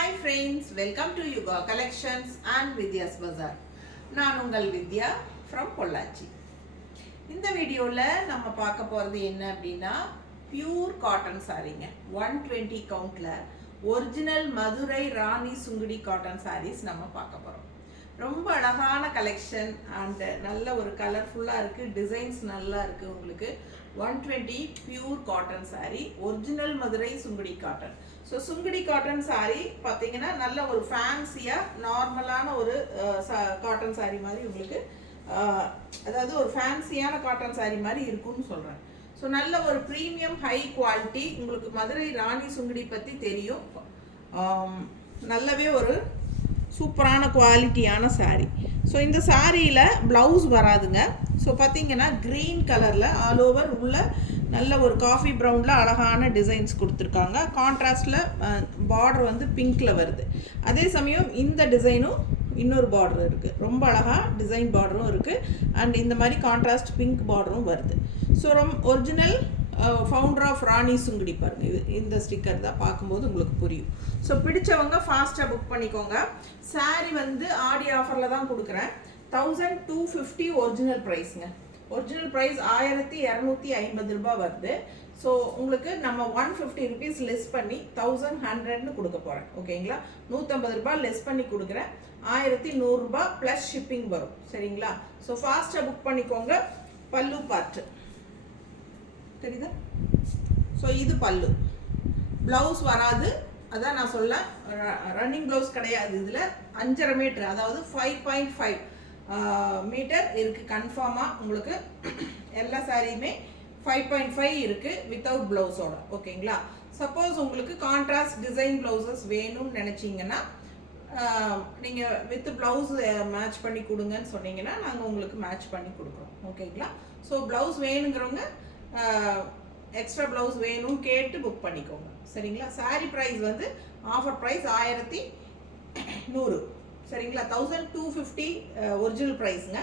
Hi friends, welcome to Yuga Collections and Vidya's Bazaar. நான் உங்கள் வித்யா from Pollachi. இந்த வீடியோல நம்ம பார்க்க போறது என்ன அப்படின்னா pure cotton சாரீங்க. 120 கவுண்ட்ல original Madurai Rani Sungudi cotton saris நம்ம பார்க்க போறோம். ரொம்ப அழகான கலெக்ஷன் அண்ட் நல்ல ஒரு கலர்ஃபுல்லா இருக்கு, டிசைன்ஸ் நல்லா இருக்கு. உங்களுக்கு 120 pure cotton sari, original Madurai Sungudi cotton. So Sungudi cotton sari பார்த்தீங்கன்னா நல்ல ஒரு ஃபேன்சியாக நார்மலான ஒரு காட்டன் சாரீ மாதிரி உங்களுக்கு அதாவது ஒரு ஃபேன்சியான காட்டன் சாரீ மாதிரி இருக்கும்னு சொல்கிறேன். ஸோ நல்ல ஒரு ப்ரீமியம் ஹை குவாலிட்டி. உங்களுக்கு மதுரை ராணி சுங்குடி பற்றி தெரியும். நல்லாவே ஒரு சூப்பரான குவாலிட்டியான சாரீ. ஸோ இந்த சாரியில் ப்ளவுஸ் வராதுங்க. ஸோ பார்த்தீங்கன்னா க்ரீன் கலரில் ஆல் ஓவர் உள்ள நல்ல ஒரு காஃபி ப்ரௌனில் அழகான டிசைன்ஸ் கொடுத்துருக்காங்க. கான்ட்ராஸ்டில் பார்டர் வந்து பிங்க்கில் வருது. அதே சமயம் இந்த டிசைனும் இன்னொரு பார்டர் இருக்குது, ரொம்ப அழகாக டிசைன் பார்டரும் இருக்குது அண்ட் இந்த மாதிரி கான்ட்ராஸ்ட் பிங்க் பார்டரும் வருது. ஸோ ஒரிஜினல் ஃபவுண்டர் ஆஃப் ராணி சுங்குடி பாருங்கள். இது இந்த ஸ்டிக்கர் தான் பார்க்கும்போது உங்களுக்கு புரியும். ஸோ பிடிச்சவங்க ஃபாஸ்ட்டாக புக் பண்ணிக்கோங்க. சாரீ வந்து ஆடி ஆஃபரில் தான் கொடுக்குறேன். 1250 ஒரிஜினல் ப்ரைஸுங்க. ஒரிஜினல் ப்ரைஸ் 1250 ரூபாய் வருது. ஸோ உங்களுக்கு நம்ம 150 ருபீஸ் லெஸ் பண்ணி 1100ன்னு கொடுக்க போகிறேன். ஓகேங்களா, 150 ரூபாய் லெஸ் பண்ணி கொடுக்குறேன். 1100 ரூபாய் ப்ளஸ் ஷிப்பிங் வரும். சரிங்களா? ஸோ ஃபாஸ்ட்டாக புக் பண்ணிக்கோங்க. பல்லு பார்ட்டு தெரியுதா? ஸோ இது பல்லு. ப்ளவுஸ் வராது, அதான் நான் சொல்ல, ரன்னிங் ப்ளவுஸ் கிடையாது. இதில் 5.5 மீட்டர், அதாவது 5.5 மீட்டர் இருக்குது கன்ஃபார்மாக. உங்களுக்கு எல்லா சாரியுமே 5.5 இருக்குது வித்தவுட் ப்ளவுஸோட. ஓகேங்களா? சப்போஸ் உங்களுக்கு கான்ட்ராஸ்ட் டிசைன் ப்ளவுசஸ் வேணும்னு நினச்சிங்கன்னா நீங்கள் வித் ப்ளவுஸ் மேட்ச் பண்ணி கொடுங்கன்னு சொன்னீங்கன்னா நாங்கள் உங்களுக்கு மேட்ச் பண்ணி கொடுக்குறோம். ஓகேங்களா? ஸோ ப்ளவுஸ் வேணுங்கிறவங்க எக்ஸ்ட்ரா ப்ளவுஸ் வேணும் கேட்டு புக் பண்ணிக்கோங்க. சரிங்களா? சாரீ ப்ரைஸ் வந்து ஆஃபர் ப்ரைஸ் 1100. சரிங்களா? 1250 ஒரிஜினல் ப்ரைஸுங்க.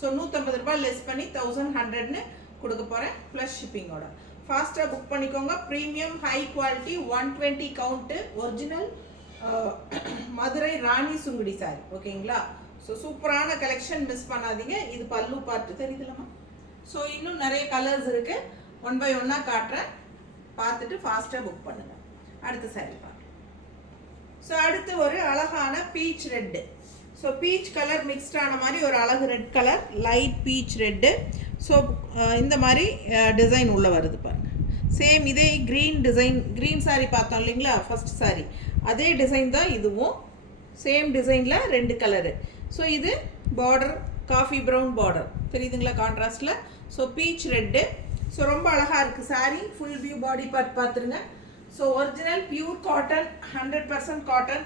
ஸோ 150 ரூபாய் லெஸ் பண்ணி 1100ன்னு கொடுக்க போகிறேன் ப்ளஸ் ஷிப்பிங்கோட. ஃபாஸ்ட்டாக புக் பண்ணிக்கோங்க. Premium high quality 120 count original Madurai Rani Sungudi sari. ஓகேங்களா? ஸோ சூப்பரான கலெக்ஷன், மிஸ் பண்ணாதீங்க. இது பல்லு பார்ட்டு தெரியுதுலமா? ஸோ இன்னும் நிறைய கலர்ஸ் இருக்குது, ஒன் பை ஒன்னாக காட்டுறேன், பார்த்துட்டு ஃபாஸ்ட்டாக புக் பண்ணுங்கள். அடுத்த சாரி பார்க்கலாம். ஸோ அடுத்து ஒரு அழகான peach red. So peach colour மிக்ஸ்டான மாதிரி ஒரு அழகு red colour, light peach red. So இந்த மாதிரி டிசைன் உள்ளே வருது பாருங்கள். சேம் இதே க்ரீன் டிசைன், க்ரீன் சாரீ பார்த்தோம் இல்லைங்களா ஃபர்ஸ்ட் சாரீ, அதே டிசைன் தான் இதுவும். சேம் டிசைனில் 2 கலரு. ஸோ இது பார்டர் காஃபி ப்ரௌன் பார்டர் தெரியுதுங்களா கான்ட்ராஸ்டில். So peach red. ஸோ ரொம்ப அழகாக இருக்குது sari. Full view body part பார்த்துருங்க. So original pure cotton, 100% cotton.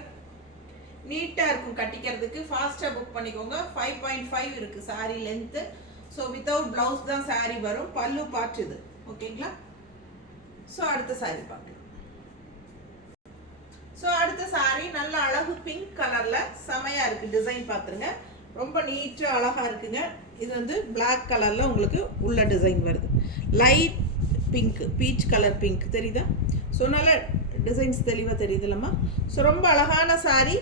நீட்டாக இருக்கும் கட்டிக்கிறதுக்கு. ஃபாஸ்ட்டாக புக் பண்ணிக்கோங்க. 5.5 இருக்குது sari length. So without blouse தான் சாரீ வரும். பல்லு பார்ட் இது. ஓகேங்களா? ஸோ அடுத்த சாரீ பார்க்கலாம். ஸோ அடுத்த சாரீ நல்ல அழகு பிங்க் கலரில் செமையாக இருக்குது. டிசைன் பார்த்துருங்க, ரொம்ப நீட்டாக அழகாக இருக்குங்க. இது வந்து பிளாக் கலரில் உங்களுக்கு உள்ள டிசைன் வருது. Light pink, peach colour pink தெரியுதா? ஸோ நல்ல டிசைன்ஸ் தெளிவாக தெரியுது இல்லைம்மா? ஸோ ரொம்ப அழகான சாரீ.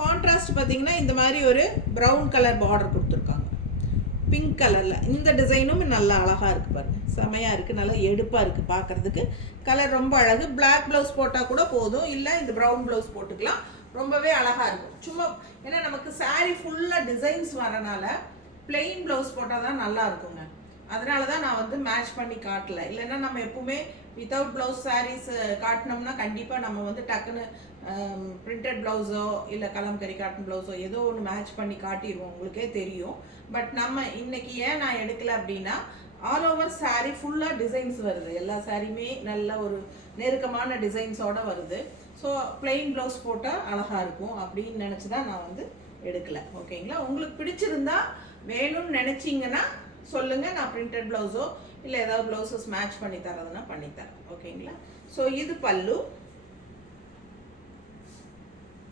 கான்ட்ராஸ்ட் பார்த்தீங்கன்னா இந்த மாதிரி ஒரு ப்ரௌன் கலர் பார்டர் கொடுத்துருக்காங்க பிங்க் கலரில். இந்த டிசைனும் நல்லா அழகாக இருக்குது பாருங்கள், செமையாக இருக்குது, நல்லா எடுப்பாக இருக்குது பார்க்குறதுக்கு. கலர் ரொம்ப அழகு. பிளாக் ப்ளவுஸ் போட்டால் கூட போதும், இல்லை இந்த ப்ரௌன் ப்ளவுஸ் போட்டுக்கலாம். ரொம்பவே அழகாக இருக்கும். சும்மா ஏன்னா நமக்கு சாரீ ஃபுல்லாக டிசைன்ஸ் வரனால பிளெயின் ப்ளவுஸ் போட்டால் தான் நல்லா இருக்குங்க. அதனால தான் நான் வந்து மேட்ச் பண்ணி காட்டல. இல்லைன்னா நம்ம எப்பவுமே வித்தவுட் ப்ளவுஸ் சாரீஸ் காட்டினோம்னா கண்டிப்பாக நம்ம வந்து டக்குன்னு பிரிண்டட் ப்ளவுஸோ இல்லை கலம்கரி காட்டன் ப்ளவுஸோ ஏதோ ஒன்று மேட்ச் பண்ணி காட்டிடுவோம், உங்களுக்கே தெரியும். பட் நம்ம இன்னைக்கு ஏன் நான் எடுக்கல அப்படின்னா ஆல் ஓவர் சாரீ ஃபுல்லாக டிசைன்ஸ் வருது. எல்லா சாரியுமே நல்ல ஒரு நெருக்கமான டிசைன்ஸோட வருது. ஸோ பிளெயின் ப்ளவுஸ் போட்டால் அழகாக இருக்கும் அப்படின்னு நினச்சி தான் நான் வந்து எடுக்கலை. ஓகேங்களா? உங்களுக்கு பிடிச்சிருந்தா வேணும்னு நினச்சிங்கன்னா சொல்லுங்கள், நான் பிரிண்டட் ப்ளவுஸோ இல்லை ஏதாவது ப்ளவுஸஸ் மேட்ச் பண்ணி தரதுன்னா பண்ணித்தரேன். ஓகேங்களா? ஸோ இது பல்லு.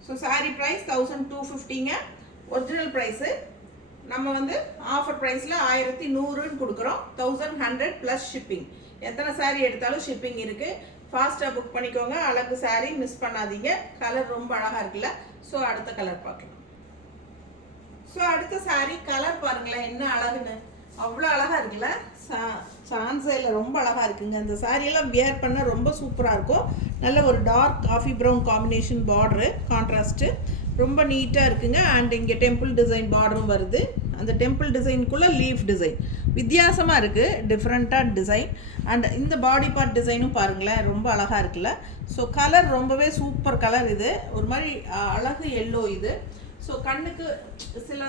ஸோ சாரீ ப்ரைஸ் 1250ங்க. ஒரிஜினல் ப்ரைஸு நம்ம வந்து ஆஃபர் ப்ரைஸில் 1100ன்னு கொடுக்குறோம். 1100 ப்ளஸ் ஷிப்பிங். எத்தனை சாரீ எடுத்தாலும் ஷிப்பிங் இருக்குது. ஃபாஸ்ட்டாக புக் பண்ணிக்கோங்க. அழகு saree மிஸ் பண்ணாதீங்க. கலர் ரொம்ப அழகாக இருக்குல்ல. ஸோ அடுத்த கலர் பார்க்கலாம். ஸோ அடுத்த saree கலர் பாருங்களேன் என்ன அழகுன்னு. அவ்வளோ அழகாக இருக்குல்ல. சான்ஸே இல்லை, ரொம்ப அழகாக இருக்குங்க. அந்த சாரியெல்லாம் வியர் பண்ண ரொம்ப சூப்பராக இருக்கும். நல்ல ஒரு dark coffee brown combination border, contrast ரொம்ப நீட்டாக இருக்குங்க. அண்ட் இங்கே டெம்பிள் டிசைன் பார்டரும் வருது. அந்த டெம்பிள் டிசைனுக்குள்ளே லீஃப் டிசைன் வித்தியாசமாக இருக்குது, டிஃப்ரெண்ட்டாக டிசைன். அண்ட் இந்த பாடி பார்ட் டிசைனும் பாருங்களேன் ரொம்ப அழகாக இருக்குல்ல. ஸோ கலர் ரொம்பவே சூப்பர் கலர். இது ஒரு மாதிரி அழகு எல்லோ இது. ஸோ கண்ணுக்கு சில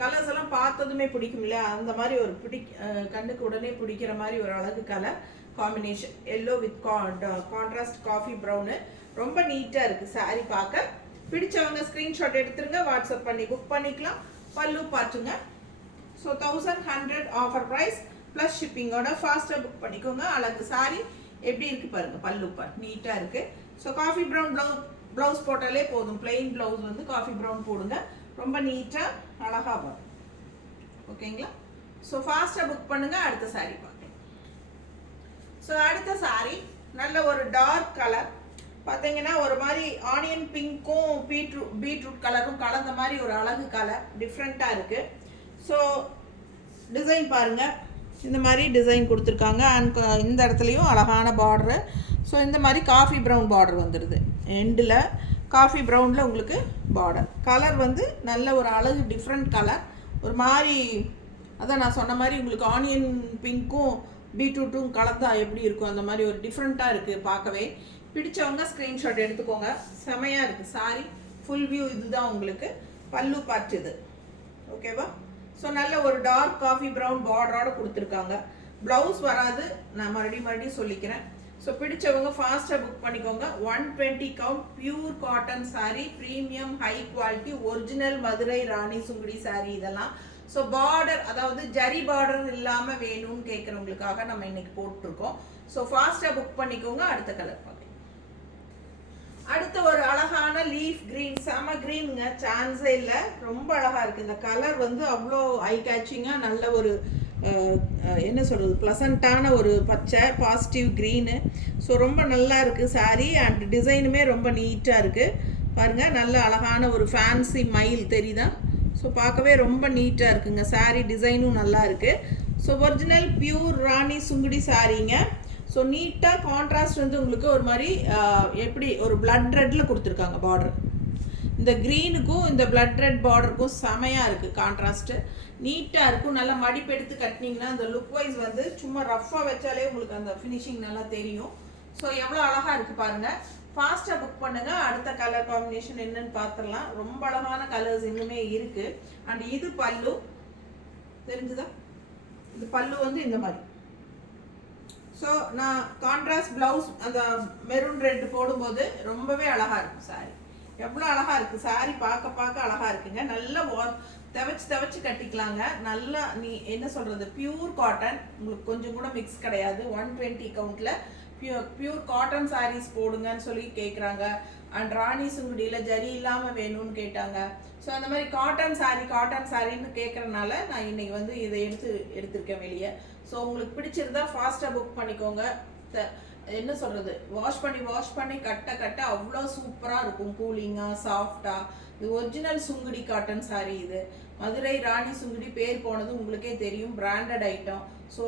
கலர்ஸ் எல்லாம் பார்த்ததுமே பிடிக்கும் இல்லையா, அந்த மாதிரி ஒரு கண்ணுக்கு உடனே பிடிக்கிற மாதிரி ஒரு அழகு colour combination yellow with contrast coffee brown. ரொம்ப நீட்டாக இருக்குது சாரீ பார்க்க. பிடிச்சவங்க ஸ்க்ரீன்ஷாட் எடுத்துருங்க, வாட்ஸ்அப் பண்ணி புக் பண்ணிக்கலாம். பல்லு பார்த்துங்க. ஸோ 1100 ஆஃபர் ப்ரைஸ் ப்ளஸ் ஷிப்பிங்கோட ஃபாஸ்ட்டாக புக் பண்ணிக்கோங்க. அழகு சாரீ எப்படி இருக்குது பாருங்கள். பல்லு பார்ட் நீட்டாக இருக்குது. ஸோ காஃபி ப்ரௌன் ப்ளவுஸ் போட்டாலே போதும். பிளெயின் ப்ளவுஸ் வந்து காஃபி ப்ரௌன் போடுங்க, ரொம்ப நீட்டாக அழகாக வரும். ஓகேங்களா. ஸோ ஃபாஸ்ட்டாக புக் பண்ணுங்கள். அடுத்த சாரீ பார்க்கலாம். ஸோ அடுத்த சாரீ நல்ல ஒரு டார்க் கலர் பார்த்தீங்கன்னா ஒரு மாதிரி ஆனியன் பிங்க்கும் பீட்ரூட் கலரும் கலந்த மாதிரி ஒரு அழகு கலர், டிஃப்ரெண்ட்டாக இருக்குது. ஸோ டிசைன் பாருங்கள், இந்த மாதிரி டிசைன் கொடுத்துருக்காங்க. அண்ட் இந்த இடத்துலையும் அழகான பார்டரு. ஸோ இந்த மாதிரி காஃபி ப்ரௌன் பார்டர் வந்துடுது. எண்டில் காஃபி ப்ரௌனில் உங்களுக்கு பார்டர். கலர் வந்து நல்ல ஒரு அழகு டிஃப்ரெண்ட் கலர். ஒரு மாதிரி அதான் நான் சொன்ன மாதிரி உங்களுக்கு ஆனியன் பிங்க்கும் பீட்ரூட்டும் கலந்தா எப்படி இருக்கும் அந்த மாதிரி ஒரு டிஃப்ரெண்ட்டாக இருக்குது பார்க்கவே. பிடிச்சவங்க ஸ்க்ரீன்ஷாட் எடுத்துக்கோங்க. செமையாக இருக்குது சாரி. ஃபுல் வியூ இதுதான் உங்களுக்கு. பல்லு பார்ட் இது. ஓகேவா. ஸோ நல்ல ஒரு டார்க் காஃபி ப்ரௌன் பார்டரோட கொடுத்துருக்காங்க. ப்ளவுஸ் வராது, நான் மறுபடியும் சொல்லிக்கிறேன். ஸோ பிடிச்சவங்க ஃபாஸ்ட்டாக புக் பண்ணிக்கோங்க. 120 count pure cotton sari, premium high quality original Madurai Rani Sungudi sari இதெல்லாம். ஸோ பார்டர் அதாவது ஜரி பார்டர் இல்லாமல் வேணும்னு கேட்குறவங்களுக்காக நம்ம இன்னைக்கு போட்டிருக்கோம். ஸோ ஃபாஸ்ட்டாக புக் பண்ணிக்கோங்க. அடுத்த கலர் பார்க்கலாம். அடுத்த ஒரு அழகான லீஃப் கிரீன், செம கிரீனுங்க, சான்ஸே இல்லை. ரொம்ப அழகாக இருக்குது. இந்த கலர் வந்து அவ்வளோ ஐ கேச்சிங்காக நல்ல ஒரு என்ன சொல்கிறது ப்ளசண்ட்டான ஒரு பச்சை பாசிட்டிவ் க்ரீனு. ஸோ ரொம்ப நல்லா இருக்குது சாரீ. அண்ட் டிசைனுமே ரொம்ப நீட்டாக இருக்குது பாருங்கள். நல்ல அழகான ஒரு ஃபேன்சி மயில் தெரியுதா. ஸோ பார்க்கவே ரொம்ப நீட்டாக இருக்குங்க. சாரீ டிசைனும் நல்லா இருக்குது. ஸோ ஒரிஜினல் பியூர் ராணி சுங்குடி சாரீங்க. ஸோ நீட்டாக கான்ட்ராஸ்ட் வந்து உங்களுக்கு ஒரு மாதிரி எப்படி ஒரு பிளட் ரெட்டில் கொடுத்துருக்காங்க பார்டர். இந்த க்ரீனுக்கும் இந்த பிளட் ரெட் பார்டருக்கும் செமையாக இருக்குது கான்ட்ராஸ்ட்டு. நீட்டாக இருக்கும். நல்லா மடிப்பு எடுத்து கட்டினீங்கன்னா அந்த லுக் வைஸ் வந்து சும்மா ரஃப்பாக வச்சாலே உங்களுக்கு அந்த ஃபினிஷிங் நல்லா தெரியும். ஸோ எவ்வளோ அழகாக இருக்குது பாருங்கள். ஃபாஸ்ட்டாக புக் பண்ணுங்கள். அடுத்த கலர் காம்பினேஷன் என்னன்னு பார்த்துடலாம். ரொம்ப அழகான கலர்ஸ் இன்னுமே இருக்குது. அண்ட் இது பல்லு தெரிஞ்சுதா. இது பல்லு வந்து இந்த மாதிரி. ஸோ நான் கான்ட்ராஸ்ட் ப்ளவுஸ் அந்த மெரூன் ரெட் போடும்போது ரொம்பவே அழகாக இருக்கும் சாரீ. எவ்வளோ அழகாக இருக்குது சாரீ. பார்க்க அழகாக இருக்குங்க. நல்லா துவைச்சு கட்டிக்கலாங்க. நல்லா என்ன சொல்கிறது பியூர் காட்டன், உங்களுக்கு கொஞ்சம் கூட மிக்ஸ் கிடையாது. 120 கவுண்டில் பியூர் காட்டன் சாரீஸ் போடுங்கன்னு சொல்லி கேட்குறாங்க. அண்ட் ராணி சுங்குடியில் ஜரி இல்லாமல் வேணும்னு கேட்டாங்க. ஸோ அந்த மாதிரி காட்டன் சாரின்னு கேட்குறனால நான் இன்னைக்கு வந்து இதை எடுத்திருக்கேன் வெளியே. ஸோ உங்களுக்கு பிடிச்சிருந்தா ஃபாஸ்ட்டாக புக் பண்ணிக்கோங்க. என்ன சொல்கிறது வாஷ் பண்ணி கட்ட அவ்வளோ சூப்பராக இருக்கும். கூலிங்காக சாஃப்டாக. இது ஒரிஜினல் சுங்குடி காட்டன் சாரீ. இது மதுரை ராணி சுங்குடி பேர் போனது உங்களுக்கே தெரியும். Branded item. ஸோ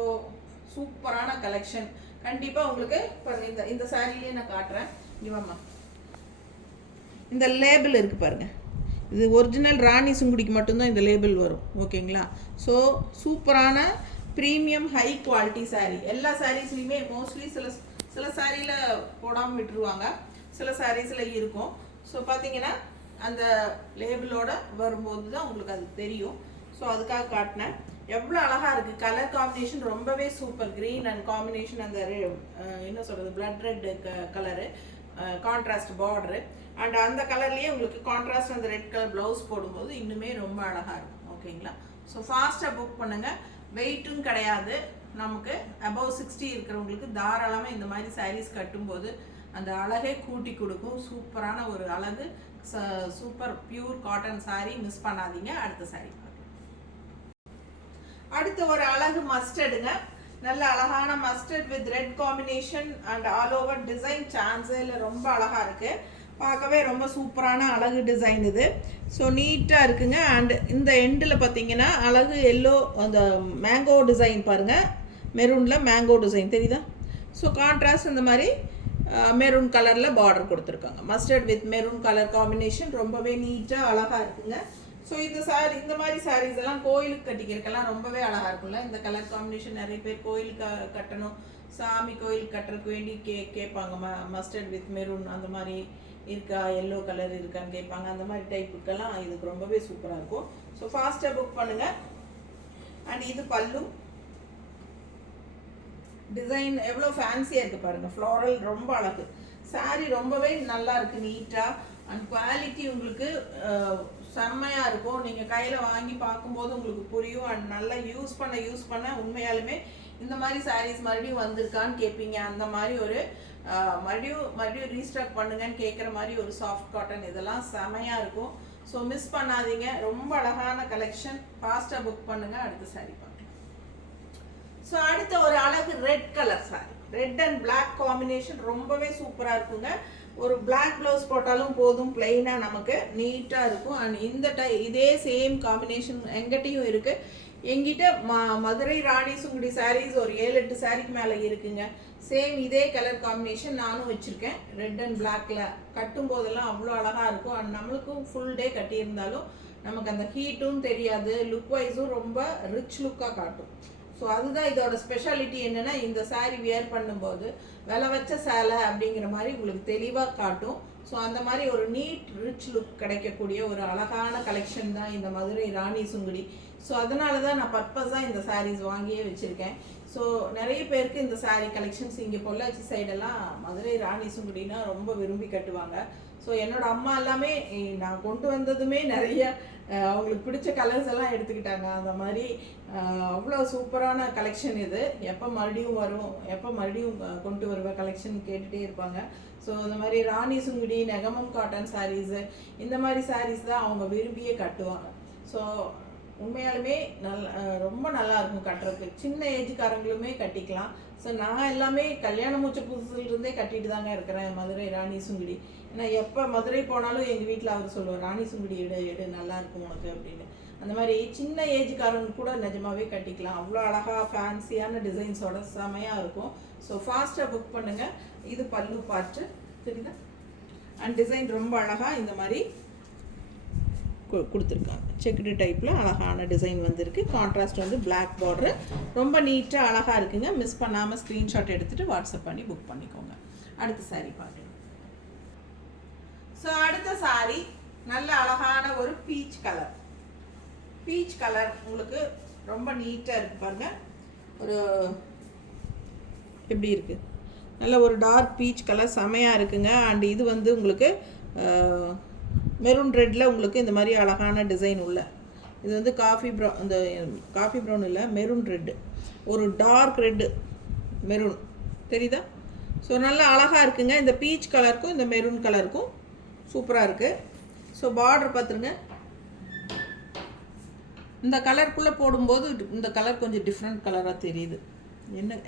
சூப்பரான கலெக்ஷன். கண்டிப்பாக உங்களுக்கு பாருங்க. இந்த சாரீலேயே நான் காட்டுறேன். இவம்மா இந்த லேபிள் இருக்குது பாருங்கள். இது ஒரிஜினல் ராணி சுங்குடிக்கு மட்டும்தான் இந்த லேபிள் வரும். ஓகேங்களா. ஸோ சூப்பரான ப்ரீமியம் ஹை குவாலிட்டி சாரீ. எல்லா சாரீஸ்லையுமே மோஸ்ட்லி சில சாரியில் போடாமல் விட்டுருவாங்க, சில சாரீஸில் இருக்கும். ஸோ பார்த்தீங்கன்னா அந்த லேபிளோட வரும்போது தான் உங்களுக்கு அது தெரியும். ஸோ அதுக்காக காட்டினேன். எவ்வளோ அழகாக இருக்குது. கலர் காம்பினேஷன் ரொம்பவே சூப்பர். க்ரீன் அண்ட் காம்பினேஷன் அந்த என்ன சொல்கிறது blood red colour, contrast border. And அந்த கலர்லேயே உங்களுக்கு கான்ட்ராஸ்ட் அந்த ரெட் கலர் ப்ளவுஸ் போடும்போது இன்னுமே ரொம்ப அழகாக இருக்கும். ஓகேங்களா. ஸோ ஃபாஸ்ட்டாக புக் பண்ணுங்கள். வெயிட்டும் கிடையாது. நமக்கு அபவ் 60 இருக்கிறவங்களுக்கு தாராளமாக இந்த மாதிரி சாரீஸ் கட்டும்போது அந்த அழகே கூட்டி கொடுக்கும். சூப்பரான ஒரு அழகு super pure cotton sari. Miss பண்ணாதீங்க. அடுத்த சாரீ அடுத்த ஒரு அழகு மஸ்டர்டுங்க. நல்ல அழகான mustard with red combination and all over design சான்ஸே இல்லை, ரொம்ப அழகாக இருக்குது. பார்க்கவே ரொம்ப சூப்பரான அழகு டிசைன் இது. ஸோ நீட்டாக இருக்குங்க. அண்ட் இந்த எண்டில் பார்த்தீங்கன்னா அழகு எல்லோ அந்த மேங்கோ டிசைன் பாருங்கள், மெரூனில் மேங்கோ டிசைன் தெரியுதா? ஸோ கான்ட்ராஸ்ட் இந்த மாதிரி மெரூன் கலரில் பார்டர் கொடுத்துருக்காங்க. Mustard with maroon colour combination ரொம்பவே நீட்டாக அழகாக இருக்குங்க. ஸோ இந்த மாதிரி சாரீஸ் எல்லாம் கோயிலுக்கு கட்டிக்கிறதுக்கெல்லாம் ரொம்பவே அழகாக இருக்கும்ல. இந்த கலர் காம்பினேஷன் நிறைய பேர் கோயிலுக்கு கட்டணும், சாமி கோயிலுக்கு கட்டுறதுக்கு வேண்டி கேட்பாங்க. மஸ்டர்ட் வித் மெரூன் அந்த மாதிரி இருக்கா, எல்லோ கலர் இருக்கான்னு கேட்பாங்க. அந்த மாதிரி டைப்புக்கெல்லாம் இதுக்கு ரொம்பவே சூப்பராக இருக்கும். ஸோ ஃபாஸ்ட்டாக புக் பண்ணுங்கள். அண்ட் இது பல்லு டிசைன் எவ்வளோ ஃபேன்சியாக இருக்குது பாருங்கள், ஃப்ளோரல் ரொம்ப அழகு. சாரீ ரொம்பவே நல்லா இருக்குது, நீட்டாக. அண்ட் குவாலிட்டி உங்களுக்கு செம்மையாக இருக்கும். நீங்கள் கையில் வாங்கி பார்க்கும்போது உங்களுக்கு புரியும். அண்ட் நல்லா யூஸ் பண்ண உண்மையாலுமே இந்த மாதிரி சாரீஸ் மறுபடியும் வந்திருக்கான்னு கேட்பீங்க. அந்த மாதிரி ஒரு மறுபடியும் ரீஸ்டாக் பண்ணுங்கன்னு கேட்குற மாதிரி ஒரு சாஃப்ட் காட்டன் இதெல்லாம் செமையாக இருக்கும். ஸோ மிஸ் பண்ணாதீங்க. ரொம்ப அழகான கலெக்ஷன். ஃபாஸ்ட்டாக புக் பண்ணுங்கள். அடுத்த சாரீ பார்க்கலாம். ஸோ அடுத்த ஒரு அழகு red colour sari, red and black combination ரொம்பவே சூப்பராக இருக்குங்க. ஒரு பிளாக் ப்ளவுஸ் போட்டாலும் போதும், பிளெயினாக நமக்கு நீட்டாக இருக்கும். அண்ட் இதே சேம் காம்பினேஷன் எங்கிட்டையும் இருக்குது. எங்கிட்ட மதுரை ராணி சுங்குடி சாரீஸ் ஒரு 7-8 சாரிக்கு மேலே இருக்குங்க. சேம் இதே கலர் காம்பினேஷன் நானும் வச்சுருக்கேன். ரெட் அண்ட் பிளாக்ல கட்டும் போதெல்லாம் அவ்வளோ அழகாக இருக்கும். அண்ட் நம்மளுக்கும் ஃபுல் டே கட்டியிருந்தாலும் நமக்கு அந்த ஹீட்டும் தெரியாது, லுக் வைஸும் ரொம்ப ரிச் லுக்காக காட்டும். ஸோ அதுதான் இதோட ஸ்பெஷாலிட்டி. என்னென்னா இந்த சாரீ வியர் பண்ணும்போது விலை வச்ச சேலை அப்படிங்கிற மாதிரி உங்களுக்கு தெளிவாக காட்டும். ஸோ அந்த மாதிரி ஒரு நீட் ரிச் லுக் கிடைக்கக்கூடிய ஒரு அழகான கலெக்ஷன் தான் இந்த மதுரை ராணி சுங்குடி. ஸோ அதனால தான் நான் பர்பஸாக இந்த சாரீஸ் வாங்கியே வச்சுருக்கேன். ஸோ நிறைய பேருக்கு இந்த சாரீ கலெக்ஷன்ஸ் இங்கே பொள்ளாச்சி சைடெல்லாம் மதுரை ராணி சுங்குடினா ரொம்ப விரும்பி கட்டுவாங்க. ஸோ என்னோடய அம்மா எல்லாமே நான் கொண்டு வந்ததுமே நிறைய அவங்களுக்கு பிடிச்ச கலர்ஸ் எல்லாம் எடுத்துக்கிட்டாங்க. அந்த மாதிரி அவ்வளோ சூப்பரான கலெக்ஷன் இது. எப்போ மறுபடியும் கொண்டு வருவ கலெக்ஷன் கேட்டுகிட்டே இருப்பாங்க. ஸோ இந்த மாதிரி ராணி சுங்குடி, நெகமம் காட்டன் சாரீஸு, இந்த மாதிரி சாரீஸ் தான் அவங்க விரும்பியே கட்டுவாங்க. ஸோ உண்மையாலுமே ரொம்ப நல்லா இருக்கும் கட்டுறதுக்கு. சின்ன ஏஜுக்காரங்களுமே கட்டிக்கலாம். ஸோ நான் எல்லாமே கல்யாணம் மூச்ச புதுசுலேருந்தே கட்டிட்டு தாங்க இருக்கிறேன் மதுரை ராணி சுங்குடி. ஏன்னா எப்போ மதுரை போனாலும் எங்கள் வீட்டில் அவர் சொல்லுவார், ராணி சுங்குடி எடு நல்லா இருக்கும் உனக்கு அப்படின்னு. அந்த மாதிரி சின்ன ஏஜுக்காரங்க கூட நிஜமாவே கட்டிக்கலாம். அவ்வளோ அழகாக ஃபேன்சியான டிசைன்ஸோட செமையாக இருக்கும். ஸோ ஃபாஸ்ட்டாக புக் பண்ணுங்கள். இது பல்லு பார்ட்டு தெரியுதா? அண்ட் டிசைன் ரொம்ப அழகாக இந்த மாதிரி கொடுத்துருக்காங்க. செக்குடு டைப்பில் அழகான டிசைன் வந்திருக்கு. கான்ட்ராஸ்ட் வந்து பிளாக் பார்டரு. ரொம்ப நீட்டாக அழகாக இருக்குங்க. மிஸ் பண்ணாமல் ஸ்க்ரீன்ஷாட் எடுத்துகிட்டு வாட்ஸ்அப் பண்ணி புக் பண்ணிக்கோங்க. அடுத்த சாரீ பாருங்க. ஸோ அடுத்த சாரீ நல்ல அழகான ஒரு பீச் கலர் உங்களுக்கு ரொம்ப நீட்டாக இருக்குது பாருங்கள். ஒரு எப்படி இருக்குது, நல்ல ஒரு டார்க் பீச் கலர் செமையாக இருக்குங்க. அண்ட் இது வந்து உங்களுக்கு மெரூன் ரெட்டில் உங்களுக்கு இந்த மாதிரி அழகான டிசைன் உள்ள இது வந்து காஃபி ப்ரௌன் இல்லை, மெரூன் ரெட்டு, ஒரு டார்க் ரெட்டு மெரூன் தெரியுதா? ஸோ நல்லா அழகாக இருக்குங்க. இந்த பீச் கலருக்கும் இந்த மெரூன் கலருக்கும் சூப்பராக இருக்குது. ஸோ பார்டர் பார்த்துருங்க. இந்த கலருக்குள்ளே போடும்போது இந்த கலர் கொஞ்சம் டிஃப்ரெண்ட் கலராக தெரியுது.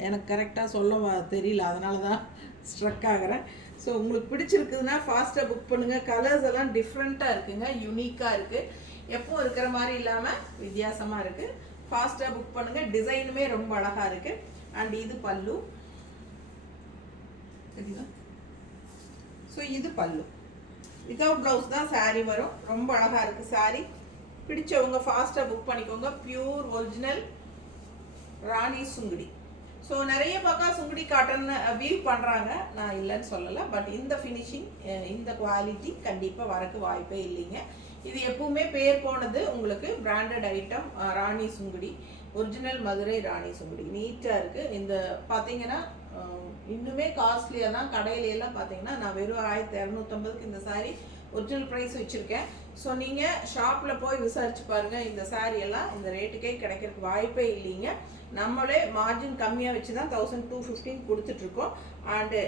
எனக்கு கரெக்டாக சொல்ல தெரியல, அதனால தான் ஸ்ட்ரக் ஆகிறேன். ஸோ உங்களுக்கு பிடிச்சிருக்குதுன்னா ஃபாஸ்ட்டாக புக் பண்ணுங்கள். கலர்ஸ் எல்லாம் டிஃப்ரெண்ட்டாக இருக்குங்க, யூனிக்காக இருக்குது, எப்பவும் இருக்கிற மாதிரி இல்லாமல் வித்தியாசமாக இருக்குது. ஃபாஸ்ட்டாக புக் பண்ணுங்கள். டிசைனுமே ரொம்ப அழகாக இருக்குது. அண்ட் இது பல்லு சரிங்களா? ஸோ இது பல்லு, வித்தவுட் ப்ளவுஸ் தான் சாரீ வரும். ரொம்ப அழகாக இருக்குது சாரீ. பிடிச்சவங்க ஃபாஸ்ட்டாக புக் பண்ணிக்கோங்க. Pure original Rani Sungudi. So நிறைய பக்கம் சுங்குடி காட்டன் வியூ பண்ணுறாங்க, நான் இல்லைன்னு சொல்லலை. பட் இந்த ஃபினிஷிங், இந்த குவாலிட்டி கண்டிப்பாக வரக்கு வாய்ப்பே இல்லைங்க. இது எப்பவுமே பேர் போனது உங்களுக்கு பிராண்டட் ஐட்டம் ராணி சுங்குடி, ஒரிஜினல் மதுரை ராணி சுங்குடி. நீட்டாக இருக்குது. இந்த பார்த்தீங்கன்னா இன்னுமே காஸ்ட்லியாக தான். கடையிலெல்லாம் பார்த்தீங்கன்னா நான் வெறும் 1250க்கு இந்த சாரீ ஒரிஜினல் ப்ரைஸ் வச்சுருக்கேன். ஸோ நீங்கள் ஷாப்பில் போய் விசாரிச்சு பாருங்கள். இந்த சாரீ எல்லாம் இந்த ரேட்டுக்கே கிடைக்கிறதுக்கு வாய்ப்பே இல்லைங்க. நம்மளே மார்ஜின் கம்மியாக வச்சு தான் 1215 கொடுத்துட்ருக்கோம். அண்டு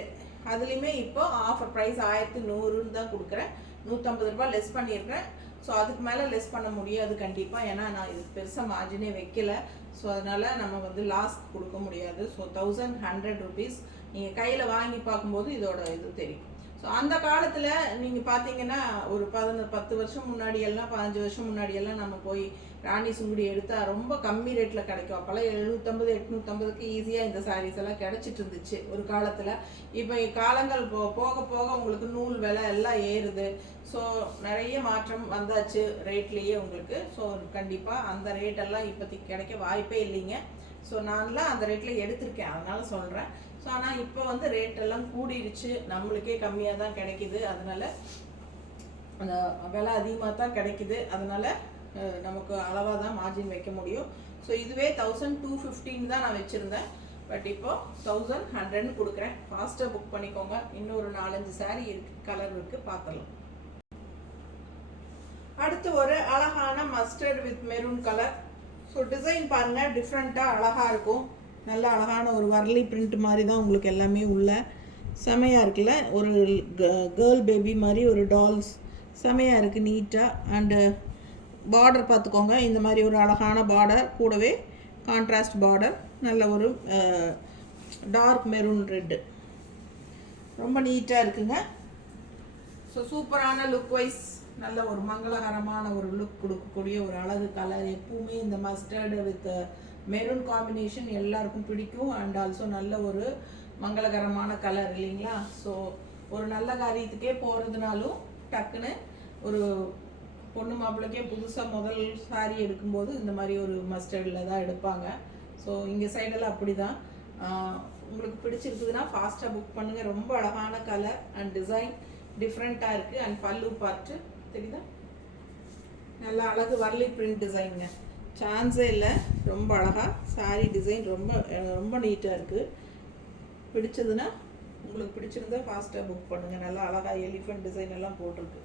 அதுலேயுமே இப்போ ஆஃபர் ப்ரைஸ் 1100ன்னு தான் கொடுக்குறேன். 150 லெஸ் பண்ணியிருக்கேன். ஸோ அதுக்கு மேலே லெஸ் பண்ண முடியாது கண்டிப்பாக, ஏன்னா நான் இது பெருசாக மார்ஜினே வைக்கல. ஸோ அதனால் நம்ம வந்து லாஸ் கொடுக்க முடியாது. ஸோ 1100 rupees நீங்கள் கையில் வாங்கி பார்க்கும்போது இதோட இது தெரியும். ஸோ அந்த காலத்தில் நீங்கள் பார்த்தீங்கன்னா ஒரு 10 வருஷம் முன்னாடியெல்லாம் 15 வருஷம் முன்னாடியெல்லாம் நம்ம போய் ராணி சுங்குடி எடுத்தால் ரொம்ப கம்மி ரேட்டில் கிடைக்கும். அப்போல்லாம் 750 850க்கு ஈஸியாக இந்த சாரீஸ் எல்லாம் கிடச்சிட்டு இருந்துச்சு ஒரு காலத்தில். இப்போ காலங்கள் போக போக உங்களுக்கு நூல் விலை எல்லாம் ஏறுது. ஸோ நிறைய மாற்றம் வந்தாச்சு ரேட்லேயே உங்களுக்கு. ஸோ கண்டிப்பாக அந்த ரேட்டெல்லாம் இப்போதைக்கு கிடைக்க வாய்ப்பே இல்லைங்க. ஸோ நான்லாம் அந்த ரேட்டில் எடுத்திருக்கேன், அதனால் சொல்கிறேன். ஸோ ஆனால் இப்போ வந்து ரேட்டெல்லாம் கூடிருச்சு, நம்மளுக்கே கம்மியாக தான் கிடைக்கிது. அதனால் அந்த விலை அதிகமாக தான் கிடைக்கிது. அதனால் நமக்கு அளவாக தான் மார்ஜின் வைக்க முடியும். ஸோ இதுவே 1215 தான் நான் வச்சுருந்தேன். பட் இப்போ 1100 கொடுக்குறேன். ஃபாஸ்ட்டாக புக் பண்ணிக்கோங்க. இன்னொரு 4-5 சாரீ இருக்குது, கலர் இருக்குது, பார்க்கலாம். அடுத்து ஒரு அழகான mustard with maroon colour. So design பாருங்கள், டிஃப்ரெண்ட்டாக அழகாக இருக்கும். நல்ல அழகான ஒரு வர்லி பிரிண்ட் மாதிரி தான் உங்களுக்கு எல்லாமே உள்ள. செமையாக இருக்குல்ல, ஒரு கேர்ள் பேபி மாதிரி ஒரு டால்ஸ் செமையாக இருக்குது நீட்டாக. அண்டு பார்டர் பார்த்துக்கோங்க, இந்த மாதிரி ஒரு அழகான பார்டர், கூடவே கான்ட்ராஸ்ட் பார்டர், நல்ல ஒரு டார்க் மெரூன் ரெட்டு, ரொம்ப நீட்டாக இருக்குங்க. ஸோ சூப்பரான லுக் வைஸ் நல்ல ஒரு மங்களகரமான ஒரு லுக் கொடுக்கக்கூடிய ஒரு அழகு கலர். எப்பவுமே இந்த மஸ்டர்டு வித் மெரூன் காம்பினேஷன் எல்லாருக்கும் பிடிக்கும். அண்ட் ஆல்சோ நல்ல ஒரு மங்களகரமான கலர் இல்லைங்களா. ஸோ ஒரு நல்ல காரியத்துக்கே போகிறதுனாலும் டக்குன்னு ஒரு பொண்ணு மாப்பிள்ளைக்கே புதுசாக முதல் சாரி எடுக்கும்போது இந்த மாதிரி ஒரு மஸ்டர்டில் தான் எடுப்பாங்க. ஸோ இங்கே சைடெல்லாம் அப்படி தான். உங்களுக்கு பிடிச்சிருக்குதுன்னா ஃபாஸ்ட்டாக புக் பண்ணுங்கள். ரொம்ப அழகான கலர் அண்ட் டிசைன் டிஃப்ரெண்ட்டாக இருக்குது. அண்ட் பல்லு பார்ட்டு தெரியுதா, நல்லா அழகு வர்லி பிரிண்ட் டிசைனுங்க, சான்ஸே இல்லை. ரொம்ப அழகாக சாரீ டிசைன் ரொம்ப ரொம்ப நீட்டாக இருக்குது. பிடிச்சதுன்னா உங்களுக்கு பிடிச்சிருந்தா ஃபாஸ்ட்டாக புக் பண்ணுங்கள். நல்லா அழகாக எலிஃபெண்ட் டிசைன் எல்லாம் போட்டிருக்கு,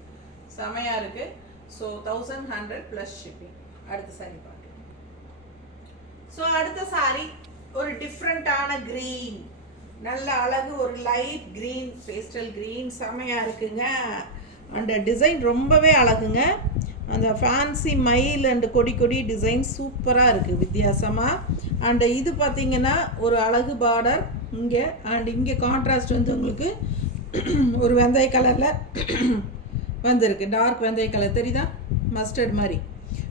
செமையாக இருக்குது. So 1100 plus shipping. அடுத்த சாரீ பார்க்கலாம். ஸோ அடுத்த சாரீ ஒரு டிஃப்ரெண்ட்டான க்ரீன், நல்ல அழகு ஒரு லைட் க்ரீன், பேஸ்டல் க்ரீன், செமையாக இருக்குங்க. அந்த டிசைன் ரொம்பவே அழகுங்க. அந்த ஃபேன்சி மயில் அண்ட் கொடி கொடி டிசைன் சூப்பராக இருக்குது வித்தியாசமாக. அண்ட் இது பார்த்திங்கன்னா ஒரு அழகு பார்டர் இங்கே. அண்ட் இங்கே கான்ட்ராஸ்ட் வந்து உங்களுக்கு ஒரு வெந்தய கலரில் வந்திருக்கு, டார்க் வெந்தய கலர் தெரியுதா, மஸ்டர்ட் மாதிரி.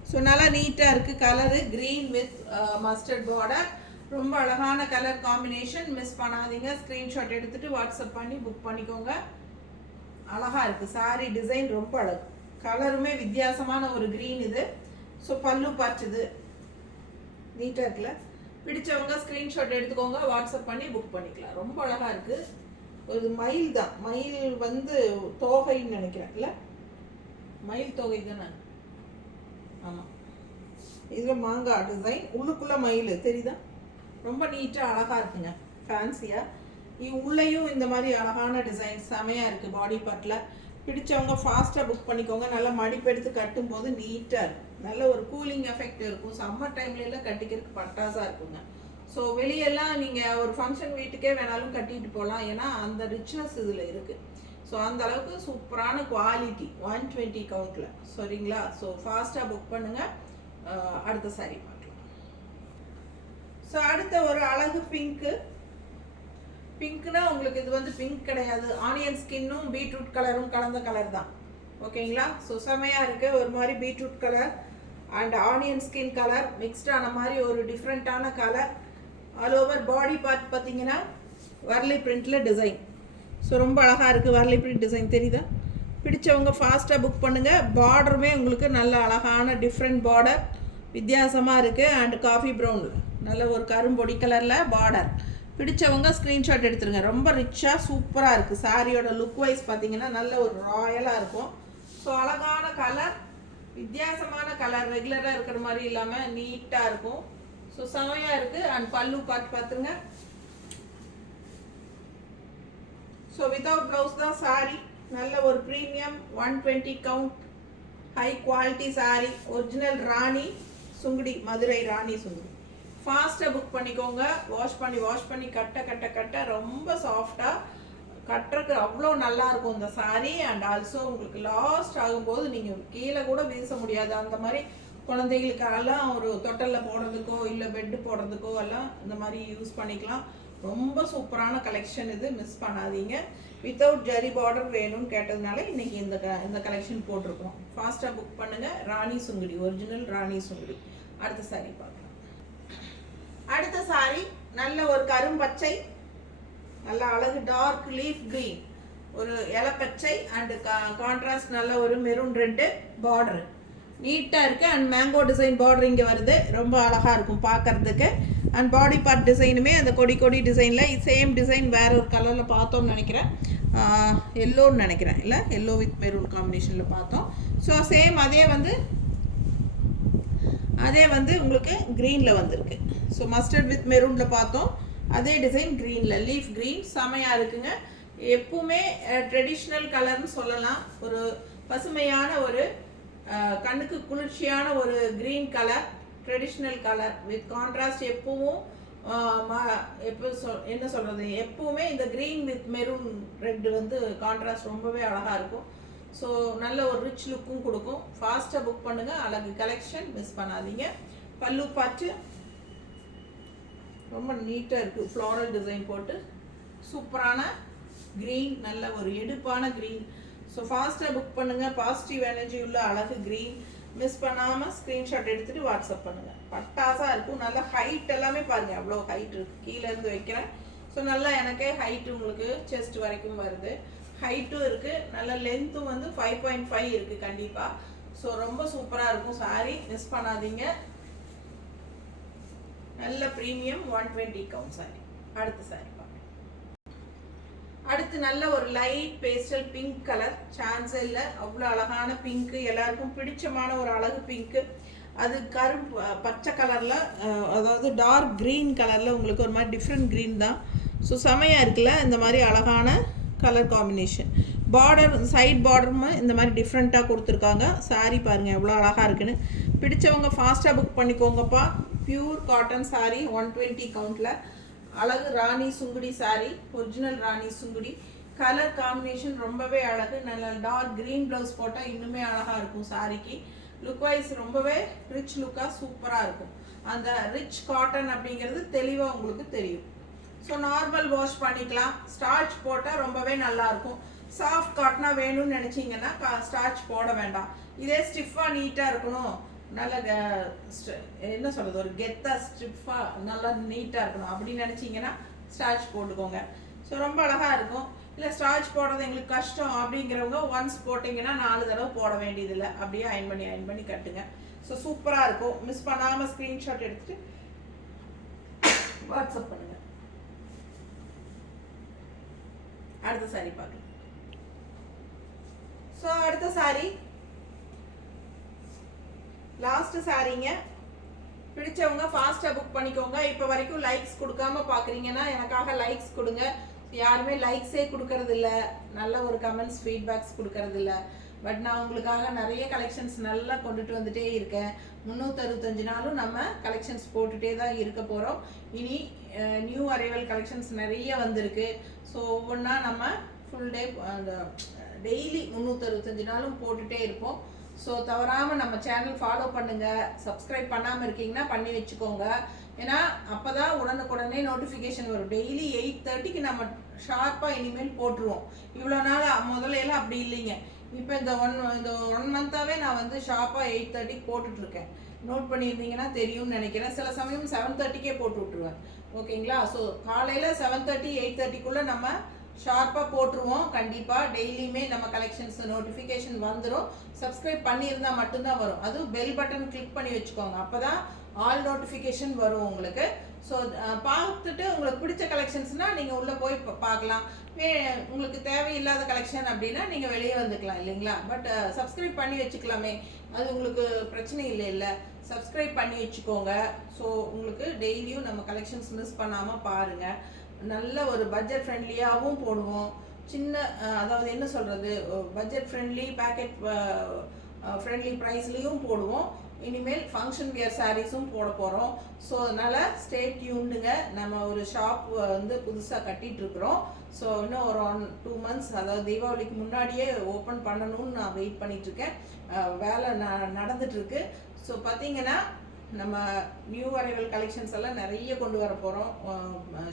ஸோ நல்லா நீட்டாக இருக்குது colour, green with mustard border. ரொம்ப அழகான கலர் காம்பினேஷன், மிஸ் பண்ணாதீங்க. ஸ்க்ரீன்ஷாட் எடுத்துகிட்டு வாட்ஸ்அப் பண்ணி புக் பண்ணிக்கோங்க. அழகாக இருக்குது சாரீ டிசைன், ரொம்ப அழகு. கலருமே வித்தியாசமான ஒரு க்ரீன் இது. ஸோ பல்லு பார்த்துது நீட்டாக இருக்குல்ல. பிடிச்சவங்க ஸ்க்ரீன்ஷாட் எடுத்துக்கோங்க, வாட்ஸ்அப் பண்ணி புக் பண்ணிக்கலாம். ரொம்ப அழகாக இருக்குது. ஒரு மயில் தான், மயில் வந்து தோகைன்னு நினைக்கிறேன், இல்லை மயில் தொகை தானே. ஆமாம், இதில் மாங்காய் டிசைன், உள்ளுக்குள்ளே மயில் தெரியுதா, ரொம்ப நீட்டாக அழகாக இருக்குங்க, ஃபேன்சியாக. உள்ளேயும் இந்த மாதிரி அழகான டிசைன் செமையாக இருக்குது பாடி பார்ட்டில். பிடிச்சவங்க ஃபாஸ்ட்டாக புக் பண்ணிக்கோங்க. நல்லா மடிப்பெடுத்து கட்டும்போது நீட்டாக இருக்கும், நல்ல ஒரு கூலிங் எஃபெக்ட் இருக்கும். சம்மர் டைம்லலாம் கட்டிக்கிறதுக்கு பட்டாசாக இருக்குங்க. ஸோ வெளியெல்லாம் நீங்கள் ஒரு ஃபங்க்ஷன் வீட்டுக்கே வேணாலும் கட்டிட்டு போகலாம், ஏன்னா அந்த ரிச்னஸ் இதில் இருக்குது. ஸோ அந்த அளவுக்கு சூப்பரான குவாலிட்டி, 120 கவுண்டில், சரிங்களா. ஸோ ஃபாஸ்ட்டாக புக் பண்ணுங்கள். அடுத்த சாரீ பார்க்கலாம். ஸோ அடுத்த ஒரு அழகு பிங்க்கு. பிங்க்னா உங்களுக்கு இது வந்து பிங்க் கிடையாது, ஆனியன் ஸ்கின்னும் பீட்ரூட் கலரும் கலந்த கலர் தான், ஓகேங்களா. ஸோ செமையாக இருக்குது, ஒரு மாதிரி beetroot colour and onion skin colour மிக்ஸ்டான மாதிரி ஒரு டிஃப்ரெண்ட்டான colour. All over body part பார்த்தீங்கன்னா வர்லி பிரிண்டில் டிசைன். ஸோ ரொம்ப அழகாக இருக்குது வர்லி பிரிண்ட் டிசைன் தெரியுதா. பிடிச்சவங்க ஃபாஸ்ட்டாக புக் பண்ணுங்கள். பார்டருமே உங்களுக்கு நல்ல அழகான டிஃப்ரெண்ட் பார்டர், வித்தியாசமாக இருக்குது. அண்ட் காஃபி ப்ரௌனில் நல்ல ஒரு கரும்பொடி கலரில் பார்டர். பிடிச்சவங்க ஸ்க்ரீன்ஷாட் எடுத்துருங்க. ரொம்ப ரிச்சாக சூப்பராக இருக்குது. சாரியோட லுக் வைஸ் பார்த்தீங்கன்னா நல்ல ஒரு ராயலாக இருக்கும். ஸோ அழகான கலர், வித்தியாசமான கலர், ரெகுலராக இருக்கிற மாதிரி இல்லாமல் நீட்டாக இருக்கும். ஸோ செமையாக இருக்குது. அண்ட் பல்லு பார்த்துருங்க. ஸோ வித்தவுட் ப்ளவுஸ் தான் சாரி. நல்ல ஒரு premium 120 count high quality sari. Original Rani Sungudi, Madurai Rani Sungudi. ஃபாஸ்ட்டாக புக் பண்ணிக்கோங்க. வாஷ் பண்ணி கட்ட ரொம்ப சாஃப்டாக கட்டுறதுக்கு அவ்வளோ நல்லா இருக்கும் இந்த சாரீ. அண்ட் ஆல்சோ உங்களுக்கு லாஸ்ட் ஆகும்போது நீங்கள் கீழே கூட வீச முடியாது. அந்த மாதிரி குழந்தைகளுக்கெல்லாம் ஒரு தொட்டலில் போடுறதுக்கோ இல்லை பெட்டு போடுறதுக்கோ எல்லாம் இந்த மாதிரி யூஸ் பண்ணிக்கலாம். ரொம்ப சூப்பரான கலெக்ஷன் இது, மிஸ் பண்ணாதீங்க. வித்தவுட் ஜரி பார்டர் வேணும்னு கேட்டதுனால இன்னைக்கு இந்த கலெக்ஷன் போட்டிருக்கோம். ஃபாஸ்ட்டாக புக் பண்ணுங்கள். ராணி சுங்குடி, ஒரிஜினல் ராணி சுங்குடி. அடுத்த சாரீ பார்க்கலாம். அடுத்த சாரீ நல்ல ஒரு கரும்பச்சை, நல்ல அழகு டார்க் லீஃப் கிரீன், ஒரு இலப்பச்சை அண்ட் கான்ட்ராஸ்ட் நல்ல ஒரு மெரூன் ரெட்டு பார்டரு நீட்டாக இருக்குது. அண்ட் மேங்கோ டிசைன் பார்டர் இங்கே வருது, ரொம்ப அழகாக இருக்கும் பார்க்குறதுக்கு. அண்ட் பாடி பார்ட் டிசைனுமே அந்த கொடி டிசைனில் சேம் டிசைன் வேறு ஒரு கலரில் பார்த்தோம்னு நினைக்கிறேன், எல்லோன்னு நினைக்கிறேன், இல்லை எல்லோ வித் மெரூன் காம்பினேஷனில் பார்த்தோம். ஸோ சேம் அதே வந்து உங்களுக்கு க்ரீனில் வந்திருக்கு. ஸோ மஸ்டர்ட் வித் மெரூனில் பார்த்தோம், அதே டிசைன் க்ரீனில் லீஃப் க்ரீன் செமையாக இருக்குங்க. எப்பவுமே ட்ரெடிஷ்னல் கலர்னு சொல்லலாம். ஒரு பசுமையான ஒரு கண்ணுக்கு குளிர்ச்சியான ஒரு green colour, traditional colour with contrast. எப்பவும் என்ன சொல்கிறது, எப்பவுமே இந்த க்ரீன் வித் மெரூன் ரெட் வந்து கான்ட்ராஸ்ட் ரொம்பவே அழகாக இருக்கும். ஸோ நல்ல ஒரு ரிச் லுக்கும் கொடுக்கும். ஃபாஸ்ட்டாக புக் பண்ணுங்கள். அழகு கலெக்ஷன், மிஸ் பண்ணாதீங்க. பல்லு பார்த்து ரொம்ப நீட்டாக இருக்குது, ஃப்ளாரல் டிசைன் போட்டு சூப்பரான க்ரீன், நல்ல ஒரு எடுப்பான க்ரீன். ஸோ ஃபாஸ்ட்டாக புக் பண்ணுங்கள். பாசிட்டிவ் எனர்ஜி உள்ள அழகு க்ரீன், மிஸ் பண்ணாமல் ஸ்க்ரீன்ஷாட் எடுத்துகிட்டு வாட்ஸ்அப் பண்ணுங்கள். பட்டாசாக இருக்கும். நல்லா ஹைட் எல்லாமே பாருங்கள், அவ்வளோ ஹைட் இருக்குது. கீழேருந்து வைக்கிறேன். ஸோ நல்லா எனக்கே ஹைட்டு உங்களுக்கு செஸ்ட் வரைக்கும் வருது, ஹைட்டும் இருக்குது. நல்ல லென்த்தும் வந்து 5.5 இருக்குது கண்டிப்பாக. ஸோ ரொம்ப சூப்பராக இருக்கும் சாரீ, மிஸ் பண்ணாதீங்க. நல்ல ப்ரீமியம் 120 கவுண்ட் சாரீ. அடுத்த சாரீ பார்க்கலாம். அடுத்து நல்ல ஒரு லைட் பேஸ்டல் பிங்க் கலர், சான்ஸே இல்லை, அவ்வளோ அழகான பிங்க்கு, எல்லாருக்கும் பிடிச்சமான ஒரு அழகு பிங்க்கு. அது பச்சை கலரில், அதாவது டார்க் க்ரீன் கலரில் உங்களுக்கு ஒரு மாதிரி டிஃப்ரெண்ட் க்ரீன் தான். ஸோ செமையாக இருக்குல்ல இந்த மாதிரி அழகான கலர் காம்பினேஷன். பார்டர், சைட் பார்டரும் இந்த மாதிரி டிஃப்ரெண்ட்டாக கொடுத்துருக்காங்க. சாரீ பாருங்கள் எவ்வளோ அழகாக இருக்குன்னு. பிடிச்சவங்க ஃபாஸ்ட்டாக புக் பண்ணிக்கோங்கப்பா. பியூர் காட்டன் சாரீ, 120 கவுண்டில். அழகு Rani Sungudi sari, original Rani Sungudi. Colour combination ரொம்பவே அழகு. நல்ல டார்க் க்ரீன் ப்ளவுஸ் போட்டால் இன்னுமே அழகாக இருக்கும் சாரீக்கு. லுக் வைஸ் ரொம்பவே ரிச் லுக்காக சூப்பராக இருக்கும். அந்த ரிச் காட்டன் அப்படிங்கிறது தெளிவாக உங்களுக்கு தெரியும். ஸோ நார்மல் வாஷ் பண்ணிக்கலாம். ஸ்டார்ச் போட்டால் ரொம்பவே நல்லாயிருக்கும். சாஃப்ட் காட்டனாக வேணும்னு நினச்சிங்கன்னா ஸ்டார்ச் போட வேண்டாம். இதே ஸ்டிஃபாக நீட்டாக இருக்கணும், நல்ல என்ன சொல்கிறது, ஒரு கெத்தாக ஸ்டிஃபாக நல்லா நீட்டாக இருக்கணும் அப்படின்னு நினச்சிங்கன்னா ஸ்டார்ச் போட்டுக்கோங்க. ஸோ ரொம்ப அழகாக இருக்கும். இல்லை ஸ்டார்ச் போடுறது எங்களுக்கு கஷ்டம் அப்படிங்கிறவங்க ஒன்ஸ் போட்டிங்கன்னா 4 தடவை போட வேண்டியதில்லை. அப்படியே அயன் பண்ணி கட்டுங்க. ஸோ சூப்பராக இருக்கும். மிஸ் பண்ணாமல் ஸ்க்ரீன்ஷாட் எடுத்துகிட்டு வாட்ஸ்அப் பண்ணுங்கள். அடுத்த சாரீ பார்க்கலாம். ஸோ அடுத்த சாரீ லாஸ்ட் சாரீங்க. பிடிச்சவங்க ஃபாஸ்ட்டாக புக் பண்ணிக்கோங்க. இப்போ வரைக்கும் லைக்ஸ் கொடுக்காம பார்க்குறீங்கன்னா எனக்காக லைக்ஸ் கொடுங்க. யாருமே லைக்ஸே கொடுக்கறதில்ல, நல்ல ஒரு கமெண்ட்ஸ் ஃபீட்பேக்ஸ் கொடுக்கறதில்ல. பட் நான் உங்களுக்காக நிறைய கலெக்ஷன்ஸ் நல்லா கொண்டுட்டு வந்துட்டே இருக்கேன். 365 நாளும் நம்ம கலெக்ஷன்ஸ் போட்டுகிட்டே தான் இருக்க போகிறோம். இனி நியூ அரைவல் கலெக்ஷன்ஸ் நிறைய வந்திருக்கு. ஸோ ஒவ்வொன்றா நம்ம ஃபுல் டே அந்த டெய்லி 365 நாளும் போட்டுகிட்டே இருப்போம். ஸோ தவறாமல் நம்ம சேனல் ஃபாலோ பண்ணுங்கள். சப்ஸ்கிரைப் பண்ணாமல் இருக்கீங்கன்னா பண்ணி வச்சுக்கோங்க. ஏன்னா அப்போ தான் உடனுக்குடனே நோட்டிஃபிகேஷன் வரும். டெய்லி 8:30க்கு நம்ம ஷார்ப்பாக இனிமேல் போட்டுருவோம். இவ்வளோ நாள் முதல்ல அப்படி இல்லைங்க. இப்போ இந்த ஒன் மந்த்தாகவே நான் வந்து ஷார்ப்பாக 8:30க்கு போட்டுட்ருக்கேன். நோட் பண்ணியிருந்தீங்கன்னா தெரியும்னு நினைக்கிறேன். சில சமயம் 7:30க்கே போட்டு விட்ருவேன். ஓகேங்களா? ஸோ காலையில் 7:30 8:30க்குள்ளே நம்ம ஷார்ப்பாக போட்டுருவோம். கண்டிப்பாக டெய்லியுமே நம்ம கலெக்ஷன்ஸ் நோட்டிஃபிகேஷன் வந்துடும். சப்ஸ்கிரைப் பண்ணியிருந்தால் மட்டும்தான் வரும். அதுவும் பெல் பட்டன் கிளிக் பண்ணி வச்சுக்கோங்க. அப்போ தான் ஆல் நோட்டிஃபிகேஷன் வரும் உங்களுக்கு. ஸோ பார்த்துட்டு உங்களுக்கு பிடிச்ச கலெக்ஷன்ஸ்னால் நீங்கள் உள்ளே போய் பார்க்கலாம். உங்களுக்கு தேவையில்லாத கலெக்ஷன் அப்படின்னா நீங்கள் வெளியே வந்துக்கலாம் இல்லைங்களா? பட் சப்ஸ்கிரைப் பண்ணி வச்சுக்கலாமே, அது உங்களுக்கு பிரச்சனை இல்லை. சப்ஸ்கிரைப் பண்ணி வச்சுக்கோங்க. ஸோ உங்களுக்கு டெய்லியும் நம்ம கலெக்ஷன்ஸ் மிஸ் பண்ணாமல் பாருங்கள். நல்ல ஒரு பட்ஜெட் ஃப்ரெண்ட்லியாகவும் போடுவோம். சின்ன அதாவது என்ன சொல்கிறது, பட்ஜெட் ஃப்ரெண்ட்லி பேக்கெட் ஃப்ரெண்ட்லி ப்ரைஸ்லேயும் போடுவோம். இனிமேல் ஃபங்க்ஷன் வியர் சாரீஸும் போட போகிறோம். ஸோ அதனால் ஸ்டே டியூன்டுங்க. நம்ம ஒரு ஷாப் வந்து புதுசாக கட்டிகிட்டு இருக்கிறோம். ஸோ இன்னும் ஒரு 2 months, அதாவது தீபாவளிக்கு முன்னாடியே ஓப்பன் பண்ணணும்னு நான் வெயிட் பண்ணிகிட்ருக்கேன். வேலை நடந்துகிட்ருக்கு. ஸோ பார்த்தீங்கன்னா நம்ம நியூ அரைவல் கலெக்ஷன்ஸ் எல்லாம் நிறைய கொண்டு வர போகிறோம்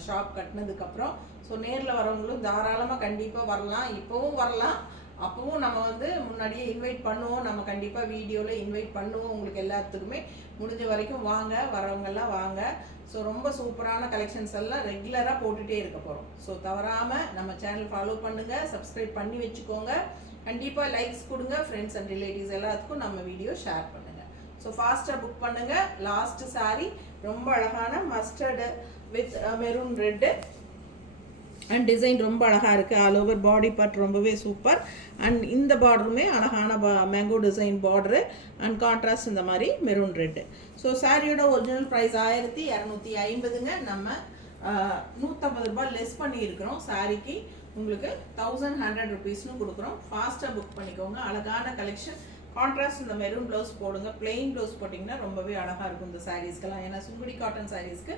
ஷாப் கட்டினதுக்கப்புறம். ஸோ நேரில் வரவங்களும் தாராளமாக கண்டிப்பாக வரலாம். இப்போவும் வரலாம், அப்போவும் நம்ம வந்து முன்னாடியே இன்வைட் பண்ணுவோம். நம்ம கண்டிப்பாக வீடியோவில் இன்வைட் பண்ணுவோம். உங்களுக்கு எல்லாத்துக்குமே முடிஞ்ச வரைக்கும் வாங்க, வரவங்கெல்லாம் வாங்க. ஸோ ரொம்ப சூப்பரான கலெக்ஷன்ஸ் எல்லாம் ரெகுலராக போட்டுகிட்டே இருக்க போகிறோம். ஸோ தவறாமல் நம்ம சேனல் ஃபாலோ பண்ணுங்கள், சப்ஸ்கிரைப் பண்ணி வச்சுக்கோங்க. கண்டிப்பாக லைக்ஸ் கொடுங்க. ஃப்ரெண்ட்ஸ் அண்ட் ரிலேட்டிவ்ஸ் எல்லாத்துக்கும் நம்ம வீடியோ ஷேர் பண்ணுங்கள். ஸோ ஃபாஸ்ட்டாக புக் பண்ணுங்கள். லாஸ்ட் சாரீ ரொம்ப அழகான mustard with maroon red and design ரொம்ப அழகாக இருக்குது. ஆல் ஓவர் பாடி பார்ட் ரொம்பவே சூப்பர். அண்ட் இந்த பார்டருமே அழகான mango design border and contrast இந்த மாதிரி மெரூன் ரெட்டு. ஸோ சாரியோட ஒரிஜினல் ப்ரைஸ் 1250ங்க. நம்ம 150 ரூபாய் லெஸ் பண்ணியிருக்கிறோம். சாரிக்கு உங்களுக்கு 1100 rupeesனு கொடுக்குறோம். ஃபாஸ்ட்டாக புக் பண்ணிக்கோங்க. அழகான கலெக்ஷன். கான்ட்ராஸ்ட் இந்த மெரூன் ப்ளவுஸ் போடுங்க. பிளெயின் ப்ளவுஸ் போட்டிங்கன்னா ரொம்பவே அழகாக இருக்கும் இந்த சாரீஸ்க்கெல்லாம். ஏன்னா சுங்குடி காட்டன் சாரீஸ்க்கு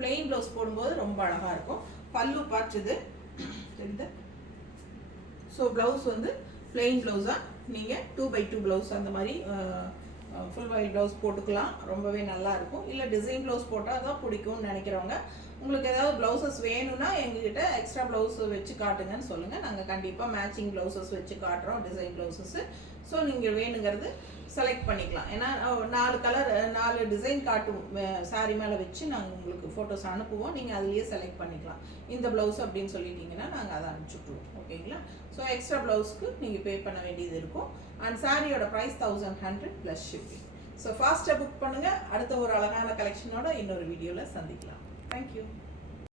பிளெயின் ப்ளவுஸ் போடும்போது ரொம்ப அழகாக இருக்கும். பல்லு பார்ட் இது தெரியுது. ஸோ ப்ளவுஸ் வந்து பிளெயின் ப்ளவுஸாக நீங்கள் 2x2 ப்ளவுஸ் அந்த மாதிரி ஃபுல் வைட் ப்ளவுஸ் போட்டுக்கலாம். ரொம்பவே நல்லா இருக்கும். இல்லை டிசைன் ப்ளவுஸ் போட்டால் தான் பிடிக்கும்னு நினைக்கிறவங்க, உங்களுக்கு ஏதாவது ப்ளவுசஸ் வேணும்னா எங்ககிட்ட எக்ஸ்ட்ரா ப்ளவுஸ் வச்சு காட்டுங்கன்னு சொல்லுங்கள். நாங்கள் கண்டிப்பாக மேட்சிங் ப்ளவுசஸ் வச்சு காட்டுறோம், டிசைன் ப்ளவுசஸ்ஸு. ஸோ நீங்கள் வேணுங்கிறது செலக்ட் பண்ணிக்கலாம். ஏன்னா 4 கலர் 4 டிசைன் காட்டும் சாரீ மேலே வச்சு நாங்கள் உங்களுக்கு ஃபோட்டோஸ் அனுப்புவோம். நீங்கள் அதுலேயே செலக்ட் பண்ணிக்கலாம். இந்த ப்ளவுஸ் அப்படின்னு சொல்லிட்டீங்கன்னா நாங்கள் அதை அனுப்பிச்சுட்ருவோம். ஓகேங்களா? ஸோ எக்ஸ்ட்ரா ப்ளவுஸ்க்கு நீங்கள் பே பண்ண வேண்டியது இருக்கும். அண்ட் சாரியோட ப்ரைஸ் 1100 + ஷிப்பிங். ஸோ ஃபாஸ்ட்டாக புக் பண்ணுங்கள். அடுத்த ஒரு அழகான கலெக்ஷனோட இன்னொரு வீடியோவில் சந்திக்கலாம். தேங்க்யூ.